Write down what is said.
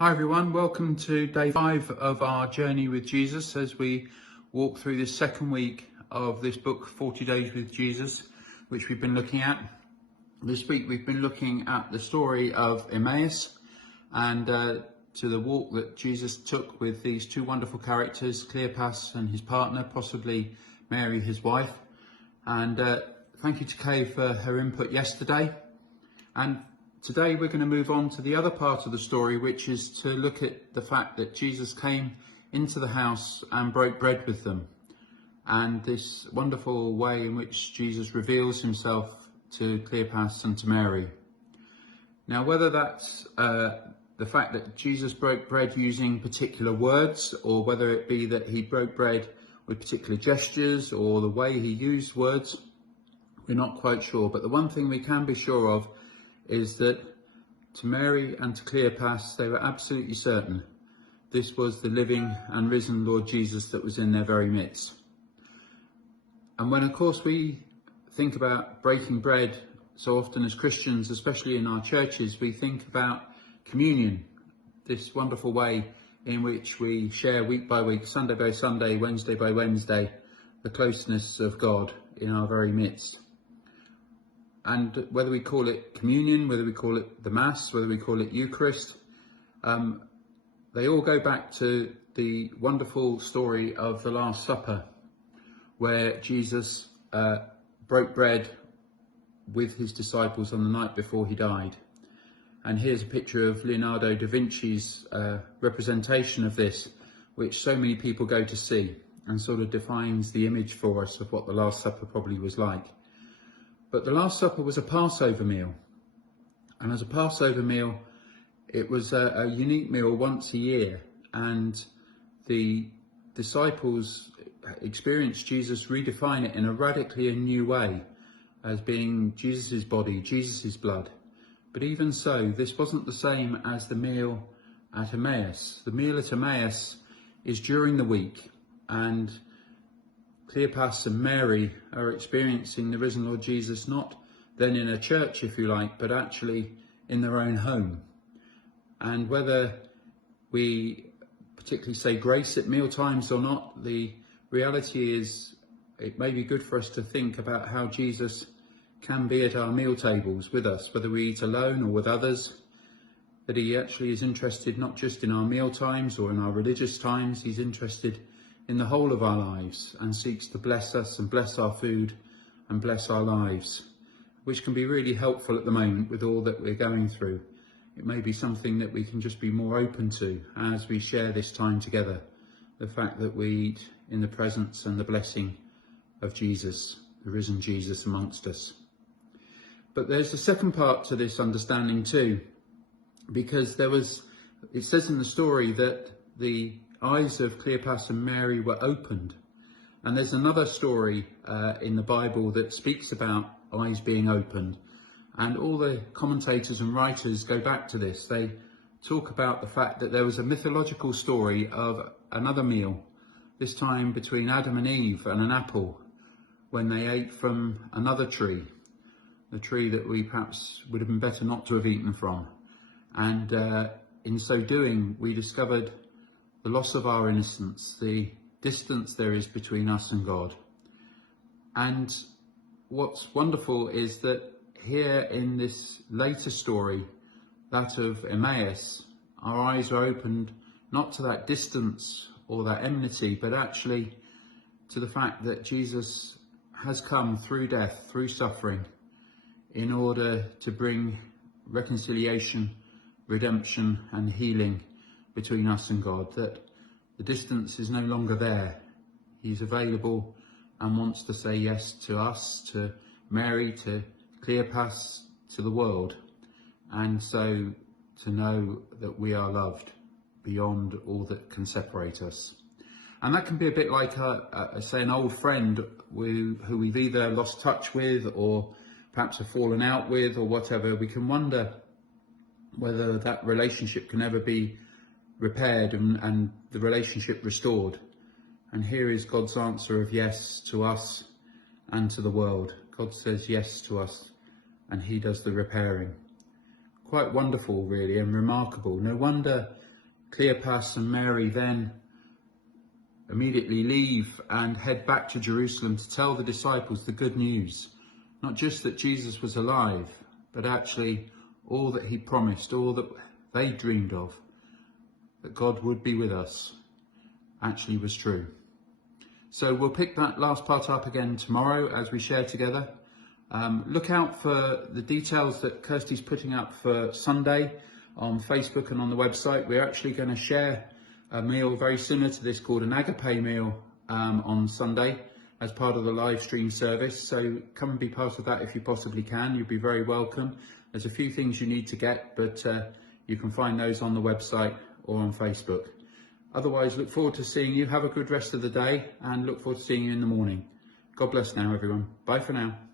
Hi everyone, welcome to day 5 of our journey with Jesus as we walk through this second week of this book, 40 Days with Jesus, which we've been looking at. This week we've been looking at the story of Emmaus and to the walk that Jesus took with these two wonderful characters, Cleopas and his partner, possibly Mary, his wife. And thank you to Kay for her input yesterday. And today we're going to move on to the other part of the story, which is to look at the fact that Jesus came into the house and broke bread with them. And this wonderful way in which Jesus reveals himself to Cleopas and to Mary. Now, whether that's the fact that Jesus broke bread using particular words, or whether it be that he broke bread with particular gestures, or the way he used words, we're not quite sure. But the one thing we can be sure of is that to Mary and to Cleopas, they were absolutely certain this was the living and risen Lord Jesus that was in their very midst. And when, of course, we think about breaking bread so often as Christians, especially in our churches, we think about communion, this wonderful way in which we share week by week, Sunday by Sunday, Wednesday by Wednesday, the closeness of God in our very midst. And whether we call it communion, whether we call it the Mass, whether we call it Eucharist, they all go back to the wonderful story of the Last Supper, where Jesus broke bread with his disciples on the night before he died. And here's a picture of Leonardo da Vinci's representation of this, which so many people go to see, and sort of defines the image for us of what the Last Supper probably was like. But the Last Supper was a Passover meal. And as a Passover meal, it was a unique meal once a year. And the disciples experienced Jesus redefine it in a radically new way as being Jesus' body, Jesus' blood. But even so, this wasn't the same as the meal at Emmaus. The meal at Emmaus is during the week, and Cleopas and Mary are experiencing the risen Lord Jesus not then in a church, if you like, but actually in their own home. And whether we particularly say grace at meal times or not, the reality is it may be good for us to think about how Jesus can be at our meal tables with us, whether we eat alone or with others, that he actually is interested not just in our meal times or in our religious times, he's interested in the whole of our lives and seeks to bless us and bless our food and bless our lives, which can be really helpful at the moment with all that we're going through. It may be something that we can just be more open to as we share this time together, the fact that we eat in the presence and the blessing of Jesus, the risen Jesus amongst us. But there's a second part to this understanding too, because it says in the story that the eyes of Cleopas and Mary were opened. And there's another story in the Bible that speaks about eyes being opened. And all the commentators and writers go back to this. They talk about the fact that there was a mythological story of another meal, this time between Adam and Eve and an apple, when they ate from another tree, the tree that we perhaps would have been better not to have eaten from. And in so doing, we discovered the loss of our innocence, the distance there is between us and God. And what's wonderful is that here in this later story, that of Emmaus, our eyes are opened not to that distance or that enmity, but actually to the fact that Jesus has come through death, through suffering, in order to bring reconciliation, redemption and healing between us and God, that the distance is no longer there. He's available and wants to say yes to us, to Mary, to Cleopas, to the world, and so to know that we are loved beyond all that can separate us. And that can be a bit like, say, an old friend who we've either lost touch with or perhaps have fallen out with or whatever. We can wonder whether that relationship can ever be repaired and the relationship restored. And here is God's answer of yes to us and to the world. God says yes to us and he does the repairing. Quite wonderful, really, and remarkable. No wonder Cleopas and Mary then immediately leave and head back to Jerusalem to tell the disciples the good news. Not just that Jesus was alive, but actually all that he promised, all that they dreamed of, that God would be with us, actually was true. So we'll pick that last part up again tomorrow as we share together. Look out for the details that Kirsty's putting up for Sunday on Facebook and on the website. We're actually going to share a meal very similar to this called an agape meal on Sunday as part of the live stream service. So come and be part of that if you possibly can. You'll be very welcome. There's a few things you need to get, but you can find those on the website or on Facebook. Otherwise, look forward to seeing you. Have a good rest of the day and look forward to seeing you in the morning. God bless now, everyone. Bye for now.